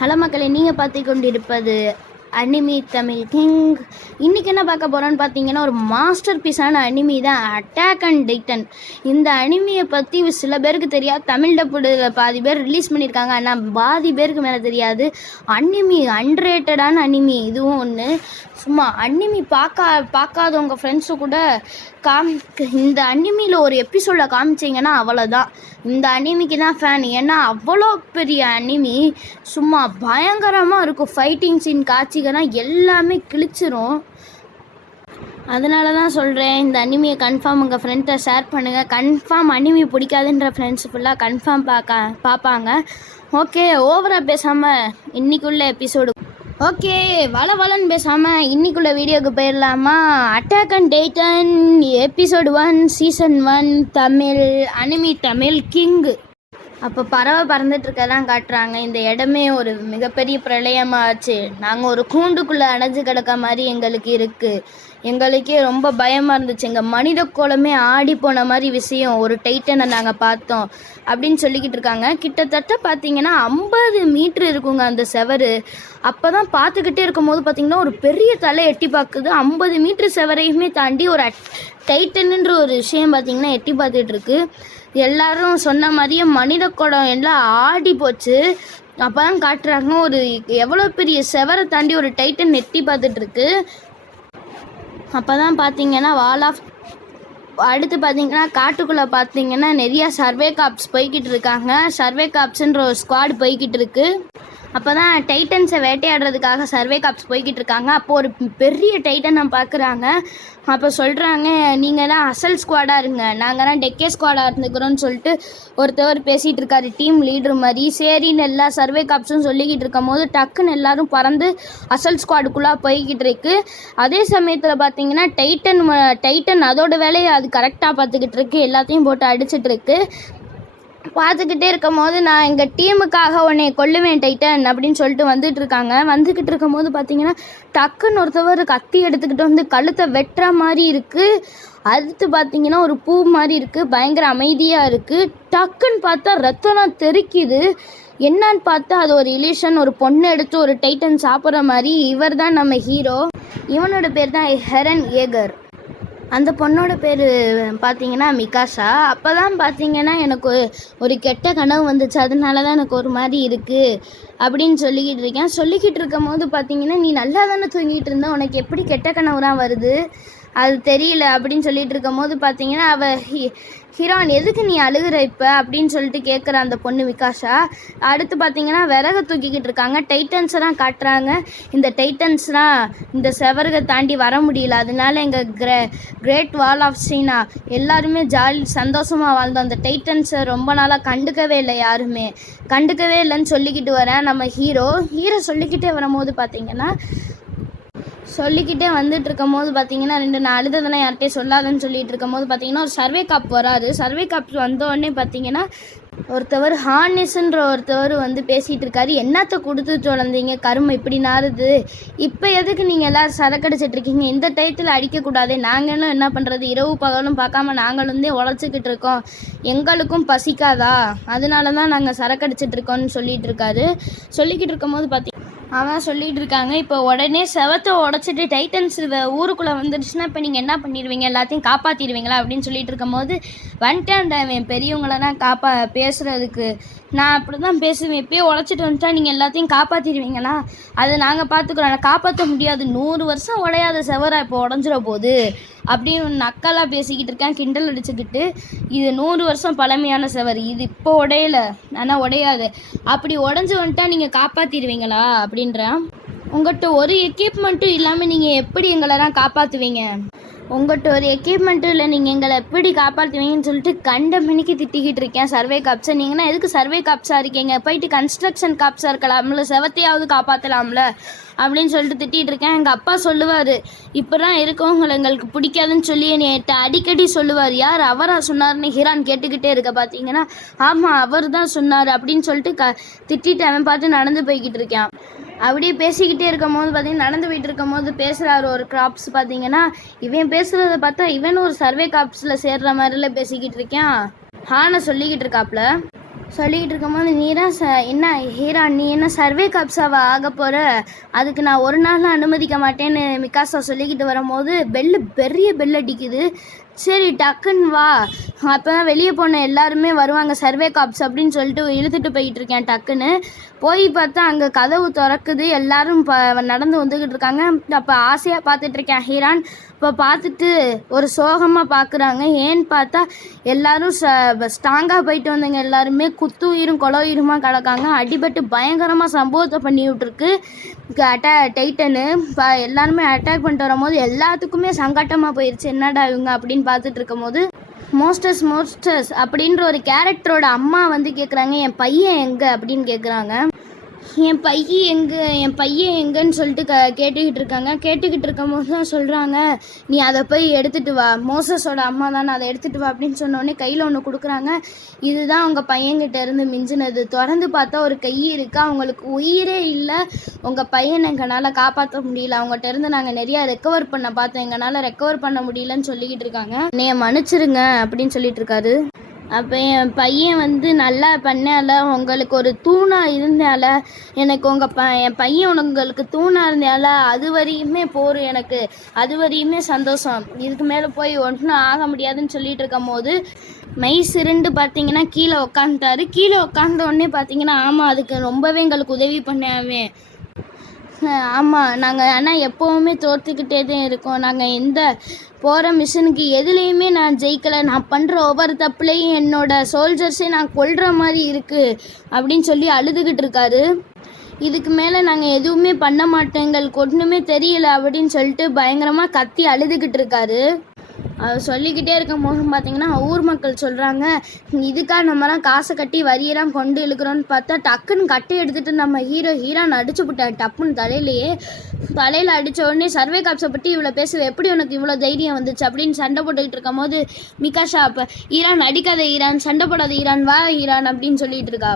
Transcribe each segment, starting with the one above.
Hello மக்களே, நீங்கள் பார்த்து கொண்டிருப்பது அனிமி தமிழ் கிங். இன்றைக்கி என்ன பார்க்க போகிறோன்னு பார்த்தீங்கன்னா, ஒரு மாஸ்டர் பீஸான அனிமி தான் அட்டாக் அண்ட் டைட்டன். இந்த அனிமியை பற்றி சில பேருக்கு தெரியாது. தமிழ் டப்புல பாதி பேர் ரிலீஸ் பண்ணியிருக்காங்க, ஆனால் பாதி பேருக்கு மேலே தெரியாது. அனிமி அன்ரேட்டடான அனிமி இதுவும் ஒன்று. சும்மா அனிமி பார்க்காதவங்க ஃப்ரெண்ட்ஸு கூட இந்த அனிமியில் ஒரு எபிசோடை காமிச்சிங்கன்னா அவ்வளோதான். இந்த அனிமிக்கு தான் ஃபேன். ஏன்னா அவ்வளோ பெரிய அனிமி, சும்மா பயங்கரமாக இருக்கும். ஃபைட்டிங் சீன் காட்சிகள்லாம் எல்லாமே கிழிச்சிரும். அதனால தான் சொல்கிறேன், இந்த அனிமியை கன்ஃபார்ம் உங்கள் ஃப்ரெண்ட்டை ஷேர் பண்ணுங்கள். கன்ஃபார்ம் அனிமி பிடிக்காதுன்ற ஃப்ரெண்ட்ஸ் ஃபுல்லாக கன்ஃபார்ம் பார்ப்பாங்க. ஓகே, ஓவராக பேசாமல் இன்னைக்குள்ள எபிசோடு ஓகே வளன்னு பேசாமல் இன்னைக்குள்ள வீடியோவுக்கு போயிடலாமா? Attack and Titan episode 1 season 1 Tamil anime Tamil king. அப்போ பறவை பறந்துட்டுருக்கதான் காட்டுறாங்க. இந்த இடமே ஒரு மிகப்பெரிய பிரளயமாச்சு. நாங்கள் ஒரு கூண்டுக்குள்ளே அடைஞ்சு கிடக்க மாதிரி எங்களுக்கு இருக்குது. எங்களுக்கே ரொம்ப பயமாக இருந்துச்சு. எங்கள் மனித கோலமே ஆடி போன மாதிரி விஷயம் ஒரு டைட்டனை நாங்கள் பார்த்தோம் அப்படின்னு சொல்லிக்கிட்டு இருக்காங்க. கிட்டத்தட்ட பார்த்தீங்கன்னா 50 மீட்ரு இருக்குங்க அந்த செவரு. அப்போ தான் பார்த்துக்கிட்டே இருக்கும்போது பார்த்திங்கன்னா ஒரு பெரிய தலை எட்டி பார்க்குது. 50 மீட்ரு செவரையுமே தாண்டி ஒரு டைட்டனுன்ற ஒரு விஷயம் பார்த்திங்கன்னா எட்டி பார்த்துட்ருக்கு. எல்லாரும் சொன்ன மாதிரியே மனித குடம் எல்லாம் ஆடி போச்சு. அப்போ தான் காட்டுறாங்க ஒரு எவ்வளோ பெரிய செவரை தாண்டி ஒரு டைட்டன் எட்டி பார்த்துட்ருக்கு. அப்போ தான் பார்த்தீங்கன்னா அடுத்து பார்த்தீங்கன்னா காட்டுக்குள்ளே பார்த்தீங்கன்னா நிறையா சர்வே காப்ஸ் போய்கிட்டு இருக்காங்க. சர்வே காப்ஸுன்ற ஒரு ஸ்குவாட் போய்கிட்டு இருக்கு. அப்போ தான் டைட்டன்ஸை வேட்டையாடுறதுக்காக சர்வே காப்ஸ் போய்கிட்டு இருக்காங்க. அப்போது ஒரு பெரிய டைட்டனை பார்க்குறாங்க. அப்போ சொல்கிறாங்க, நீங்கள் தான் அசல் ஸ்குவாடாக இருங்க, நாங்கள் தான் டெக்கே ஸ்குவாடாக இருந்துக்கிறோன்னு சொல்லிட்டு ஒருத்தவர் பேசிகிட்டு இருக்காரு, டீம் லீடர் மாதிரி. சரின்னு எல்லா சர்வே காப்ஸும் சொல்லிக்கிட்டு இருக்கும் போது டக்குன்னு எல்லோரும் பறந்து அசல் ஸ்குவாடுக்குள்ளே போய்கிட்டு இருக்கு. அதே சமயத்தில் பார்த்தீங்கன்னா டைட்டன் அதோட வேலையை அது கரெக்டாக பார்த்துக்கிட்டு இருக்கு. எல்லாத்தையும் போட்டு அடிச்சிட்டு இருக்கு. பார்த்துக்கிட்டே இருக்கும் போது, நான் எங்கள் டீமுக்காக உன்னை கொல்லுவேன் டைட்டன் அப்படின்னு சொல்லிட்டு வந்துக்கிட்டு இருக்கும் போது பார்த்தீங்கன்னா டக்குன்னு ஒருத்தவர் கத்தி எடுத்துக்கிட்டு வந்து கழுத்தை வெட்டுற மாதிரி இருக்குது. அடுத்து பார்த்தீங்கன்னா ஒரு பூ மாதிரி இருக்குது, பயங்கர அமைதியாக இருக்குது. டக்குன்னு பார்த்தா ரத்தம்லாம் தெறிக்குது. என்னான்னு பார்த்தா அது ஒரு இலியூஷன். ஒரு பொண்ணை எடுத்து ஒரு டைட்டன் சாப்பிட்ற மாதிரி. இவர் தான் நம்ம ஹீரோ. இவனோட பேர் தான் ஹெரன் ஏகர். அந்த பொண்ணோட பேர் பார்த்தீங்கன்னா மிகாஷா. அப்போ தான் பார்த்தீங்கன்னா எனக்கு ஒரு கெட்ட கனவு வந்துச்சு, அதனால தான் எனக்கு ஒரு மாதிரி இருக்குது அப்படின்னு சொல்லிக்கிட்டு இருக்கும் போது பார்த்தீங்கன்னா, நீ நல்லா தானே தூங்கிட்டு இருந்த, உனக்கு எப்படி கெட்ட கனவுலாம் வருது அது தெரியல அப்படின்னு சொல்லிட்டு இருக்கும் போது பார்த்தீங்கன்னா, ஹீரோன் எதுக்கு நீ அழுகிற இப்போ அப்படின்னு சொல்லிட்டு கேட்குற அந்த பொண்ணு மிகாஷா. அடுத்து பார்த்தீங்கன்னா விறகு தூக்கிக்கிட்டு இருக்காங்க. டைட்டன்ஸை தான் காட்டுறாங்க. இந்த டைட்டன்ஸ்லாம் இந்த செவர்கை தாண்டி வர முடியல, அதனால எங்கள் கிரேட் வால் ஆஃப் சீனா எல்லாருமே சந்தோஷமாக வாழ்ந்தோம். அந்த டைட்டன்ஸை ரொம்ப நாளாக கண்டுக்கவே இல்லைன்னு சொல்லிக்கிட்டு வரேன் நம்ம ஹீரோ சொல்லிக்கிட்டே வரும்போது பார்த்தீங்கன்னா வந்துட்டு இருக்கும் போது பார்த்தீங்கன்னா 2 நான் அழுததெல்லாம் யார்கிட்டையும் சொல்லாதுன்னு சொல்லிட்டு இருக்கும் போது பார்த்தீங்கன்னா ஒரு சர்வே காப் வராரு. சர்வே காப் வந்தோடனே பார்த்தீங்கன்னா ஒருத்தவர் ஹார்னிஸ்ன்ற ஒருத்தவர் வந்து பேசிகிட்டு இருக்காரு. என்னத்தை கொடுத்துட்டு வளர்ந்தீங்க, கருமை இப்படி நாறுது, இப்போ எதுக்கு நீங்கள் எல்லோரும் சரக்கடிச்சிட்ருக்கீங்க, இந்த டயத்தில் அடிக்கக்கூடாது, நாங்களும் என்ன பண்ணுறது, இரவு பகலும் பார்க்காம நாங்களும் தான் உழைச்சிக்கிட்டு இருக்கோம், எங்களுக்கும் பசிக்காதா, அதனால தான் நாங்கள் சரக்கடிச்சிட்ருக்கோன்னு சொல்லிக்கிட்டு இருக்கும் போது அவன் சொல்லிகிட்டு இருக்காங்க, இப்போ உடனே செவத்தை உடச்சிட்டு டைட்டன்ஸ் ஊருக்குள்ளே வந்துடுச்சுன்னா இப்போ நீங்கள் என்ன பண்ணிடுவீங்க, எல்லாத்தையும் காப்பாற்றிடுவீங்களா அப்படின்னு சொல்லிட்டு இருக்கும் போது வந்துட்டேன் பெரியவங்களெல்லாம் பேசுகிறதுக்கு நான் அப்படி தான் பேசுவேன், இப்போயே உடச்சிட்டு வந்துட்டா நீங்கள் எல்லாத்தையும் காப்பாற்றிடுவீங்களா, அது நாங்கள் பார்த்துக்குறோம், காப்பாற்ற முடியாது, 100 வருஷம் உடையாத செவரை இப்போ உடஞ்சிட போகுது அப்படின்னு நக்கலாக பேசிக்கிட்டு இருக்கேன், கிண்டல் அடிச்சுக்கிட்டு. இது 100 வருஷம் பழமையான செவர், இது இப்போ உடையலை, ஆனால் உடையாது, அப்படி உடஞ்சி வந்துட்டா நீங்கள் காப்பாற்றிடுவீங்களா அப்படின்றான். உங்கள்கிட்ட ஒரு எக்யூப்மெண்ட்டும் இல்லாமல் நீங்கள் எப்படி எங்களெல்லாம் காப்பாற்றுவீங்க, உங்கள்கிட்ட ஒரு எக்யூப்மெண்ட்டும் இல்லை, நீங்கள் எங்களை எப்படி காப்பாற்றுவீங்கன்னு சொல்லிட்டு கண்ட மணிக்கு திட்டிக்கிட்டு இருக்கேன் சர்வே காப்ஸை. நீங்கன்னா எதுக்கு சர்வே காப்ஸாக இருக்கீங்க, போயிட்டு கன்ஸ்ட்ரக்ஷன் காப்ஸாக இருக்கலாம்ல, செவத்தையாவது காப்பாற்றலாம்ல அப்படின்னு சொல்லிட்டு திட்டிகிட்டு இருக்கேன். எங்கள் அப்பா சொல்லுவார், இப்போ தான் இருக்கவங்களை எங்களுக்கு பிடிக்காதுன்னு சொல்லி என்னை அடிக்கடி சொல்லுவார். யார் அவராக சொன்னார்னு ஹீரான் கேட்டுக்கிட்டே இருக்க பார்த்தீங்கன்னா, ஆமாம் அவர் தான் சொன்னார் அப்படின்னு சொல்லிட்டு திட்டிட்டு அவன் பார்த்து நடந்து போய்கிட்டு இருக்கேன். அப்படியே பேசிக்கிட்டே இருக்கும் போது பார்த்தீங்கன்னா நடந்து போயிட்டு இருக்கும் போது பேசுகிறாரு ஒரு கிராப்ஸ். பார்த்தீங்கன்னா இவன் பேசுகிறத பார்த்தா இவன் ஒரு சர்வே காப்ஸில் சேர்ற மாதிரில பேசிக்கிட்டு இருக்கேன். ஹானை சொல்லிக்கிட்டு இருக்காப்புல. சொல்லிக்கிட்டு இருக்கும்போது நீரா என்ன ஹீரா நீ என்ன சர்வே கப்ஸாவா ஆக போகிற, அதுக்கு நான் ஒரு நாள் அனுமதிக்க மாட்டேன்னு மிகாசா சொல்லிக்கிட்டு வரும்போது பெரிய பெல் அடிக்குது. சரி டக்குன்னு வா, அப்போ தான் வெளியே போன எல்லாருமே வருவாங்க சர்வே காப்ஸ் அப்படின்னு சொல்லிட்டு இழுத்துட்டு போயிட்டு இருக்கேன். டக்குன்னு போய் பார்த்தா அங்கே கதவு திறக்குது, எல்லாரும் நடந்து வந்துக்கிட்டு இருக்காங்க. அப்போ ஆசையாக பார்த்துட்டு இருக்கேன் ஹீரான். இப்போ பார்த்துட்டு ஒரு சோகமாக பார்க்குறாங்க. ஏன்னு பார்த்தா எல்லாரும் ஸ்ட்ராங்காக போயிட்டு வந்தவங்க எல்லாருமே குத்து உயிரும் கொலை உயிருமாக கிடக்காங்க. அடிபட்டு பயங்கரமாக சம்பவத்தை பண்ணி விட்ருக்கு டைட்டனு. எல்லாருமே அட்டாக் பண்ணிட்டு வரும்போது எல்லாத்துக்குமே சங்கட்டமாக போயிடுச்சு. என்னடா இவங்க அப்படின்னு பார்த்துட்டு இருக்கும் போது மோஸ்டர்ஸ் அப்படின்ற ஒரு கேரக்டரோட அம்மா வந்து கேட்குறாங்க, என் பையன் எங்கே அப்படின்னு கேட்குறாங்க. என் பையன் எங்கன்னு சொல்லிட்டு கேட்டுக்கிட்டு இருக்காங்க. கேட்டுக்கிட்டு இருக்கும்போது தான் சொல்கிறாங்க, நீ அதை போய் எடுத்துகிட்டு வா, மோசஸோட அம்மா தானே, அதை எடுத்துகிட்டு வா அப்படின்னு சொன்னோடனே கையில் ஒன்று கொடுக்குறாங்க. இதுதான் உங்கள் பையன்கிட்ட இருந்து மிஞ்சினது. திறந்து பார்த்தா ஒரு கை இருக்குது, அவங்களுக்கு உயிரே இல்லை. உங்கள் பையனை எங்களால் காப்பாற்ற முடியல, அவங்ககிட்ட இருந்து நாங்கள் நிறையா ரெக்கவர் பண்ண பார்த்தோம், எங்களால் ரெக்கவர் பண்ண முடியலன்னு சொல்லிக்கிட்டு இருக்காங்க. என்னைய மன்னிச்சிருங்க அப்படின்னு சொல்லிட்டு இருக்காரு. அப்போ என் பையன் வந்து நல்லா பண்ணால, உங்களுக்கு ஒரு தூணாக இருந்தால, எனக்கு என் பையன் உங்களுக்கு தூணாக இருந்தால அது வரையுமே போரும், எனக்கு அது வரையுமே சந்தோஷம். இதுக்கு மேலே போய் ஒன்றும் ஆக முடியாதுன்னு சொல்லிட்டு இருக்கும் போது மெய் சிறுண்டு பார்த்தீங்கன்னா கீழே உக்காந்துட்டாரு. கீழே உட்காந்த உடனே பார்த்தீங்கன்னா ஆமாம், அதுக்கு ரொம்பவே எங்களுக்கு உதவி பண்ணாவே. ஆமாம், நாங்கள் ஆனால் எப்போவுமே தோற்றுக்கிட்டே தான் இருக்கோம். நாங்கள் எந்த போகிற மிஷனுக்கு எதுலேயுமே நான் ஜெயிக்கலை. நான் பண்ணுற ஒவ்வொரு தப்புலையும் என்னோடய சோல்ஜர்ஸே நான் கொல்ற மாதிரி இருக்குது அப்படின்னு சொல்லி அழுதுகிட்டு இருக்காரு. இதுக்கு மேலே நாங்கள் எதுவுமே பண்ண மாட்டோம், எங்களுக்கு ஒன்றுமே தெரியல அப்படின்னு சொல்லிட்டு பயங்கரமாக கத்தி அழுதுகிட்டு இருக்காரு. அவர் சொல்லிக்கிட்டே இருக்கும் போது பார்த்தீங்கன்னா ஊர் மக்கள் சொல்கிறாங்க, இதுக்காக நம்மலாம் காசை கட்டி வரியெல்லாம் கொண்டு இழுக்கிறோன்னு பார்த்தா டக்குன்னு கட்டை எடுத்துகிட்டு நம்ம ஹீரான் அடிச்சு விட்டார் டப்புன்னு தலையில் அடித்த உடனே சர்வே காப்ஸை பற்றி இவ்வளோ பேசுவேன், எப்படி உனக்கு இவ்வளோ தைரியம் வந்துச்சு அப்படின்னு சண்டை போட்டுக்கிட்டு இருக்கும் போது மிகாஷா அப்போ ஈரான் அடிக்காத ஈரான், சண்டை போடாத ஈரான், வா ஈரான் அப்படின்னு சொல்லிட்டு இருக்கா.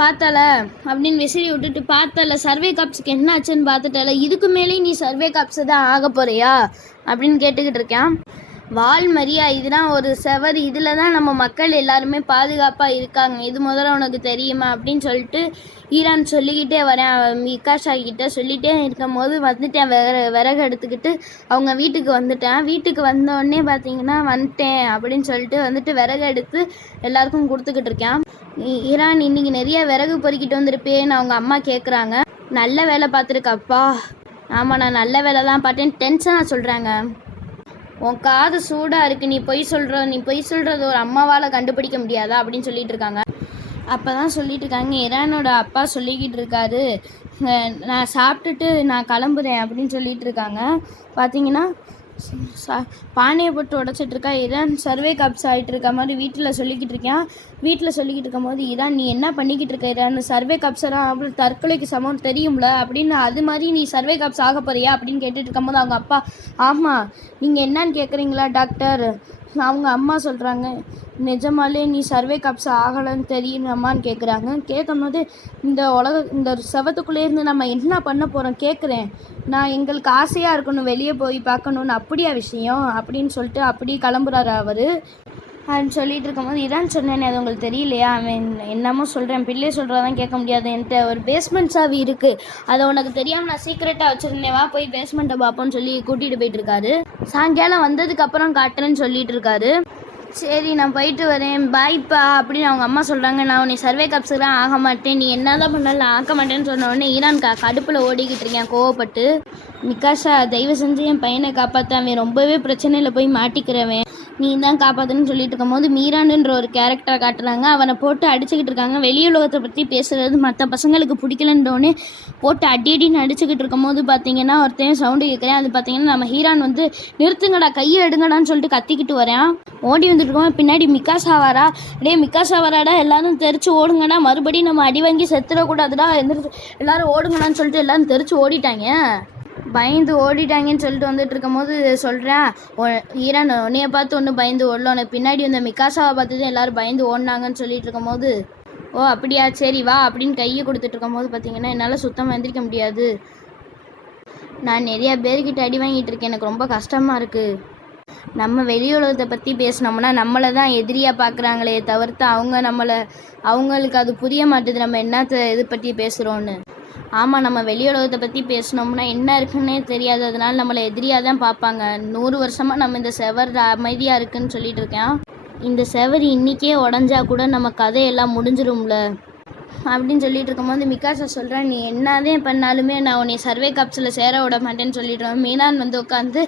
பார்த்தல அப்படின்னு விசிறி விட்டுட்டு பார்த்தல சர்வே காப்ஸுக்கு என்ன ஆச்சுன்னு பார்த்துட்டல, இதுக்கு மேலேயும் நீ சர்வே காப்ஸை தான் ஆக போறியா அப்படின்னு கேட்டுக்கிட்டு இருக்கேன். வால்மரியா, இதுதான் ஒரு செவர், இதில் தான் நம்ம மக்கள் எல்லாருமே பாதுகாப்பாக இருக்காங்க, இது முதல்ல உனக்கு தெரியுமா அப்படின்னு சொல்லிட்டு ஈரான் சொல்லிக்கிட்டே வரேன். மிகாஷா கிட்ட சொல்லிகிட்டே இருக்கும் போது வந்துட்டேன், விறகு எடுத்துக்கிட்டு அவங்க வீட்டுக்கு வந்துட்டேன். வீட்டுக்கு வந்தோடனே பார்த்தீங்கன்னா வந்துட்டேன் அப்படின்னு சொல்லிட்டு வந்துட்டு விறகு எடுத்து எல்லாருக்கும் கொடுத்துக்கிட்டு இருக்கேன். ஈரான், இன்னைக்கு நிறைய விறகு பொறுக்கிட்டு வந்திருப்பேன்னு அவங்க அம்மா கேட்குறாங்க. நல்ல வேலை பார்த்துருக்காப்பா. ஆமாம், நான் நல்ல வேலை தான் பார்த்தேன், டென்ஷனாக சொல்கிறாங்க. உன் காது சூடாக இருக்குது, நீ பொய் சொல்கிறது ஒரு அம்மாவால் கண்டுபிடிக்க முடியாதா அப்படின்னு சொல்லிட்டு இருக்காங்க. அப்போ தான் சொல்லிட்டு இருக்காங்க, ஈரானோட அப்பா சொல்லிக்கிட்டு இருக்காரு, நான் சாப்பிட்டுட்டு நான் கிளம்புறேன் அப்படின்னு சொல்லிட்டு இருக்காங்க. பார்த்தீங்கன்னா பானையை போட்டு உடச்சிட்ருக்கா. ஈரான் சர்வே காப்ஸ் ஆகிட்டு இருக்க மாதிரி வீட்டில் சொல்லிக்கிட்டு இருக்கேன். வீட்டில் சொல்லிக்கிட்டு இருக்கும் போது ஈரான், நீ என்ன பண்ணிக்கிட்டு இருக்க ஈரான், சர்வே காப்ஸெல்லாம் அப்படி தற்கொலைக்கு சமம் தெரியும்ல அப்படின்னு, அது மாதிரி நீ சர்வே காப்ஸ் ஆக போறியா அப்படின்னு கேட்டுட்டு இருக்கும்போது அவங்க அப்பா, ஆமாம் நீங்கள் என்னன்னு கேட்குறீங்களா டாக்டர், அவங்க அம்மா சொல்கிறாங்க, நிஜமாலே நீ சர்வே காப்ஸ் ஆகலைன்னு தெரியுமான்னு கேட்குறாங்க. கேட்கும் போது இந்த செவத்துக்குள்ளேருந்து நம்ம என்ன பண்ண போகிறோம் கேட்குறேன், நான் எங்களுக்கு ஆசையாக இருக்கணும், வெளியே போய் பார்க்கணுன்னு, அப்படியா விஷயம் அப்படின்னு சொல்லிட்டு அப்படியே கிளம்புறாரு அவர். அப்படின்னு சொல்லிட்டு இருக்கும்போது இதான் சொன்னேனே, அது உங்களுக்கு தெரியலையா, அவன் என்னமோ சொல்கிறேன், பிள்ளை சொல்கிறதான் கேட்க முடியாது, என்கிட்ட ஒரு பேஸ்மெண்ட் சாவி இருக்குது, அதை உனக்கு தெரியாமல் நான் சீக்கிரட்டாக வச்சுருந்தேன், வா போய் பேஸ்மெண்ட்டை பார்ப்போன்னு சொல்லி கூட்டிகிட்டு போயிட்டு இருக்காரு. சாயங்காலம் வந்ததுக்கப்புறம் காட்டுறேன்னு சொல்லிட்டு இருக்காரு. சரி நான் போயிட்டு வரேன், பாய்ப்பா அப்படின்னு அவங்க அம்மா சொல்கிறாங்க. நான் உன்னை சர்வே காப்ஸுலாம் ஆக மாட்டேன், நீ என்ன தான் பண்ணாலும் ஆக்க மாட்டேன்னு சொன்ன உடனே ஈரான் கடுப்பில் ஓடிக்கிட்டு இருக்கேன் கோவப்பட்டு. மிகாஷா, தயவு செஞ்சு என் பையனை காப்பாற்றாவேன், ரொம்பவே பிரச்சனையில் போய் மாட்டிக்கிறவன், நீ தான் காப்பாற்றுன்னு சொல்லிட்டு இருக்கும் போது மீரானுன்ற ஒரு கேரக்டரை காட்டுறாங்க. அவனை போட்டு அடிச்சுக்கிட்டு இருக்காங்க. வெளி உலகத்தை பற்றி பேசுகிறது மற்ற பசங்களுக்கு பிடிக்கலன்றோடனே போட்டு அடின்னு அடிச்சுக்கிட்டு இருக்கும் போது பார்த்தீங்கன்னா ஒருத்தையும் சவுண்டு கேட்குறேன். அது பார்த்தீங்கன்னா நம்ம ஹீரான் வந்து நிறுத்துங்கடா, கையை எடுங்கடான்னு சொல்லிட்டு கத்திக்கிட்டு வரேன். ஓடி வந்துட்டுருக்கோம், பின்னாடி மிகாஷா வரா. மிகாஷா வராடா, எல்லாரும் தெரிச்சு ஓடுங்கடா, மறுபடியும் நம்ம அடி வாங்கி செத்துடக்கூடாதுடா, எல்லாரும் ஓடுங்கடான்னு சொல்லிட்டு எல்லாரும் தெரிச்சு ஓடிட்டாங்க. பயந்து ஓடிட்டாங்கன்னு சொல்லிட்டு வந்துட்டு இருக்கும் போது சொல்கிறேன், ஈரான் உன்னைய பார்த்து ஒன்று பயந்து ஓடல, உனக்கு பின்னாடி வந்த மிகாஷாவை பார்த்து தான் எல்லோரும் பயந்து ஓடினாங்கன்னு சொல்லிட்டு இருக்கும் போது, ஓ அப்படியா சரி வா அப்படின்னு கையை கொடுத்துட்டு இருக்கும் போது பார்த்தீங்கன்னா என்னால் சுத்தமாக எந்திரிக்க முடியாது, நான் நிறையா பேர்கிட்ட அடி வாங்கிட்டு இருக்கேன், எனக்கு ரொம்ப கஷ்டமாக இருக்குது. நம்ம வெளி உலகத்தை பற்றி பேசினோம்னா நம்மளை தான் எதிரியாக பார்க்குறாங்களே தவிர்த்து அவங்களுக்கு அது புரிய மாட்டுது நம்ம என்னத்தை இது பற்றி பேசுகிறோன்னு. ஆமாம், நம்ம வெளி உலகத்தை பற்றி பேசினோம்னா என்ன இருக்குன்னே தெரியாது, அதனால நம்மளை எதிரியாக தான் பார்ப்பாங்க. 100 வருஷமாக நம்ம இந்த செவர் அமைதியாக இருக்குன்னு சொல்லிட்டு இருக்கேன். இந்த செவர் இன்றைக்கே உடஞ்சா கூட நம்ம கதையெல்லாம் முடிஞ்சிரும்ல அப்படின்னு சொல்லிட்டு இருக்கும்போது மிகாஷா சொல்கிறேன், நீ என்னதான் பண்ணாலுமே நான் உன்னை சர்வே காப்ஸில் சேர விட மாட்டேன்னு சொல்லிடுவேன். மீனான் வந்து உட்காந்து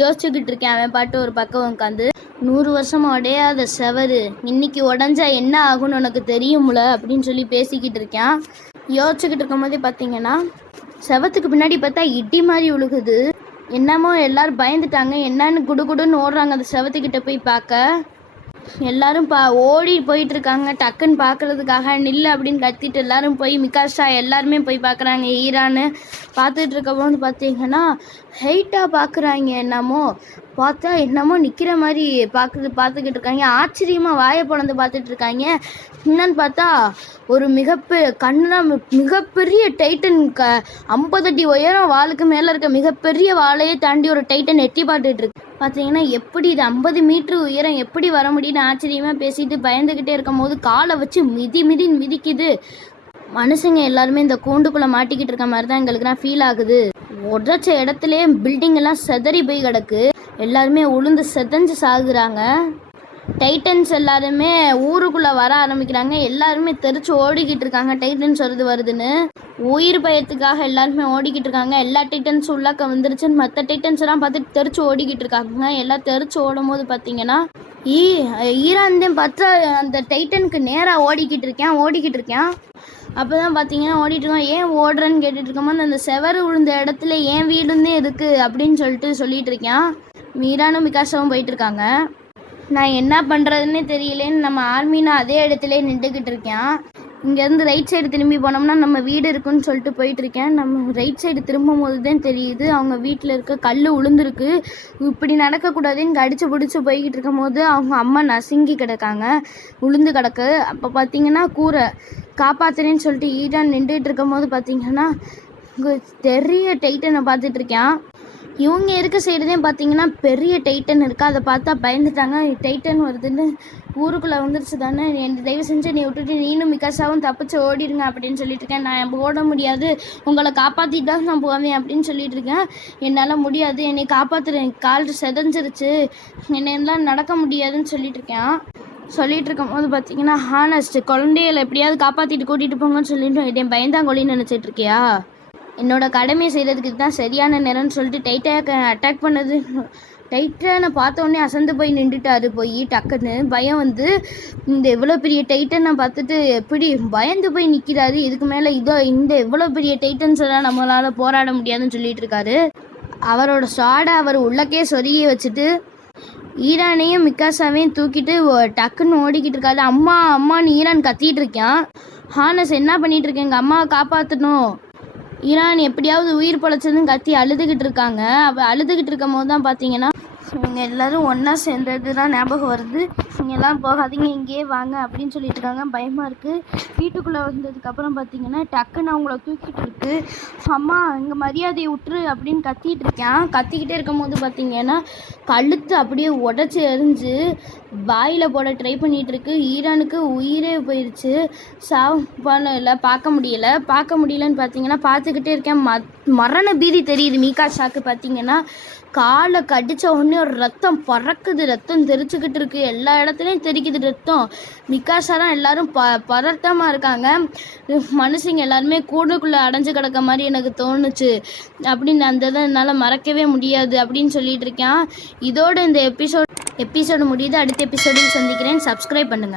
யோசிச்சுக்கிட்டு இருக்கேன். அவன் பாட்டு ஒரு பக்கம் உட்காந்து 100 வருஷமாக உடையாத செவர் இன்னைக்கு உடஞ்சா என்ன ஆகும்னு உனக்கு தெரியும்ல அப்படின்னு சொல்லி பேசிக்கிட்டு இருக்கேன். யோசிச்சுக்கிட்டு இருக்கும்போதே பார்த்தீங்கன்னா செவத்துக்கு பின்னாடி பார்த்தா இடி மாதிரி விழுகுது. என்னமோ எல்லோரும் பயந்துட்டாங்க. என்னன்னு குடுகுடுன்னு ஓடுறாங்க அந்த செவத்துக்கிட்ட போய் பார்க்க. எல்லாரும் ஓடி போயிட்டுருக்காங்க டக்குன்னு பார்க்குறதுக்காக. நில்லு அப்படின்னு கத்திட்டு எல்லாரும் போய் மிகாஷா எல்லாருமே போய் பார்க்குறாங்க. ஈரான்னு பார்த்துட்டு இருக்கபோது பார்த்தீங்கன்னா ஹைட்டாக பார்க்குறாங்க. என்னமோ நிற்கிற மாதிரி பார்த்துக்கிட்டு இருக்காங்க. ஆச்சரியமாக வாயை பிளந்து பார்த்துட்டு இருக்காங்க. என்னன்னு பார்த்தா ஒரு மிகப்பெரிய டைட்டன் 50 அடி உயரம் வாளுக்கு மேலே இருக்க மிகப்பெரிய வாழையை தாண்டி ஒரு டைட்டன் எட்டி பார்த்துட்டு இருக்கு. பார்த்தீங்கன்னா எப்படி இது 50 மீட்டர் உயரம் எப்படி வர முடியும்னு ஆச்சரியமாக பேசிட்டு பயந்துக்கிட்டே இருக்கும் போது காலை வச்சு மிதிக்குது. மனுஷங்க எல்லாருமே இந்த கூண்டுக்குள்ளே மாட்டிக்கிட்டு இருக்க மாதிரி தான் எங்களுக்குலாம் ஃபீல் ஆகுது. உடச்ச இடத்துலையே பில்டிங் எல்லாம் செதறி போய் கிடக்கு. எல்லாருமே உளுந்து செதஞ்சு சாகுறாங்க. டைட்டன்ஸ் எல்லாருமே ஊருக்குள்ளே வர ஆரம்பிக்கிறாங்க. எல்லாருமே தெரிச்சு ஓடிக்கிட்டு இருக்காங்க. டைட்டன்ஸ் வருதுன்னு உயிர் பயத்துக்காக எல்லாருமே ஓடிக்கிட்டு இருக்காங்க. எல்லா டைட்டன்ஸும் உள்ளாக்க வந்துருச்சுன்னு மற்ற டைட்டன்ஸ் எல்லாம் பார்த்துட்டு தெரிச்சு ஓடிக்கிட்டு இருக்காங்க. எல்லாம் தெரிச்சு ஓடும் போது பார்த்தீங்கன்னா ஈரான் பார்த்தா அந்த டைட்டனுக்கு நேராக ஓடிக்கிட்டு இருக்கேன். அப்போ தான் பார்த்தீங்கன்னா ஓடிட்டுருக்கோம். ஏன் ஓடுறேன்னு கேட்டுட்டு இருக்கும்போது அந்த செவர் விழுந்த இடத்துல ஏன் வீடுன்னே இருக்குது அப்படின்னு சொல்லிட்டு இருக்கேன். மீரானும் மிகாஷாவும் போயிட்டுருக்காங்க. நான் என்ன பண்ணுறதுன்னே தெரியலேன்னு நம்ம ஆர்மீனா அதே இடத்துல நின்றுக்கிட்டு இருக்கேன். இங்கேருந்து ரைட் சைடு திரும்பி போனோம்னா நம்ம வீடு இருக்குன்னு சொல்லிட்டு போயிட்டுருக்கேன். நம்ம ரைட் சைடு திரும்பும் போது தான் தெரியுது அவங்க வீட்டில் இருக்க கல் உளுந்துருக்கு. இப்படி நடக்கக்கூடாதுன்னு கடிச்சு பிடிச்சி போய்கிட்டு இருக்கும் போது அவங்க அம்மா நசுங்கி கிடக்காங்க, உளுந்து கிடக்கு. அப்போ பார்த்தீங்கன்னா கூரை காப்பாற்றுறேன்னு சொல்லிட்டு ஈடான் நின்றுட்டு இருக்கும் போது பார்த்தீங்கன்னா பெரிய டைட்டனை பார்த்துட்ருக்கேன். இவங்க இருக்க சைடு தான் பார்த்தீங்கன்னா பெரிய டைட்டன் இருக்குது. அதை பார்த்தா பயந்துட்டாங்க. டைட்டன் வருதுன்னு ஊருக்குள்ளே வந்துருச்சு தானே, தயவு செஞ்சு நீ விட்டுட்டு நீனும் மிகாஷாவும் தப்பிச்சு ஓடிடுங்க அப்படின்னு சொல்லிட்டு இருக்கேன். நான் ஓட முடியாது, உங்களை காப்பாற்றிட்டு தான் நான் போவேன் அப்படின்னு சொல்லிட்டு இருக்கேன். என்னால் முடியாது, என்னை காப்பாற்றுறேன், கால் செதஞ்சிருச்சு, என்னெல்லாம் நடக்க முடியாதுன்னு சொல்லிட்டு இருக்கும் போது பார்த்தீங்கன்னா ஹானஸ்ட் குழந்தைகளை எப்படியாவது காப்பாற்றிட்டு கூட்டிகிட்டு போங்கன்னு சொல்லிட்டு என் பயந்தாங்கொழின்னு நினச்சிட்டு இருக்கியா? என்னோட கடமையை செய்கிறதுக்கு தான் சரியான நேரம்னு சொல்லிட்டு டைட்டாக அட்டாக் பண்ணது. டைட்டனை பார்த்தோன்னே அசந்து போய் நின்றுட்டாரு. டக்குன்னு பயம் வந்து இந்த எவ்வளோ பெரிய டைட்டனை பார்த்துட்டு எப்படி பயந்து போய் நிற்கிறாரு. இதுக்கு மேலே இந்த எவ்வளோ பெரிய டைட்டன்ஸ் எல்லாம் நம்மளால் போராட முடியாதுன்னு சொல்லிட்டு இருக்காரு. அவரோட ஷாடை அவர் உள்ளக்கே சொருகி வச்சுட்டு ஈரானையும் மிகாஷாவையும் தூக்கிட்டு டக்குன்னு ஓடிக்கிட்டு இருக்காரு. அம்மான்னு ஈரான் கத்திட்டு இருக்கான். ஹானஸ் என்ன பண்ணிட்டு இருக்கேன், எங்கள் அம்மாவை காப்பாற்றணும், ஈரான் எப்படியாவது உயிர் பொழைச்சதுன்னு கத்தி அழுதுகிட்டு இருக்காங்க. அழுதுகிட்டு இருக்கும் போது தான் பார்த்தீங்கன்னா இவங்க எல்லோரும் ஒன்றா சேர்ந்தது தான் ஞாபகம் வருது. இங்கெல்லாம் போகாதீங்க, இங்கேயே வாங்க அப்படின்னு சொல்லிட்டு இருக்காங்க. பயமாக இருக்குது. வீட்டுக்குள்ளே வந்ததுக்கப்புறம் பார்த்தீங்கன்னா டக்குன்னு அவங்கள தூக்கிட்டு இருக்கு. அம்மா இங்கே மரியாதையை விட்டுரு அப்படின்னு கத்திக்கிட்டே இருக்கும் போது பார்த்தீங்கன்னா கழுத்து அப்படியே உடச்சி எரிஞ்சு வாயில் போட ட்ரை பண்ணிகிட்டு இருக்கு. ஈரானுக்கு உயிரே போயிடுச்சு. பார்க்க முடியலன்னு பார்த்தீங்கன்னா பார்த்துக்கிட்டே இருக்கேன். மரண பீதி தெரியுது மிகாஷாக்கு. பார்த்தீங்கன்னா காலை கடித்த உடனே ஒரு ரத்தம் பறக்குது, ரத்தம் தெரிச்சுக்கிட்டு இருக்கு, எல்லா இடத்துலையும் தெரிக்குது ரத்தம். மிகாஷா தான் எல்லாரும் பதட்டமாக இருக்காங்க. மனுஷங்க எல்லாருமே கூண்டுக்குள்ளே அடைஞ்சு கிடக்க மாதிரி எனக்கு தோணுச்சு அப்படின்னு அந்த இதை என்னால் மறக்கவே முடியாது அப்படின்னு சொல்லிட்டு இருக்கேன். இதோட இந்த எபிசோடு முடியுது. அடுத்த எபிசோடில் சந்திக்கிறேன். சப்ஸ்கிரைப் பண்ணுங்கள்.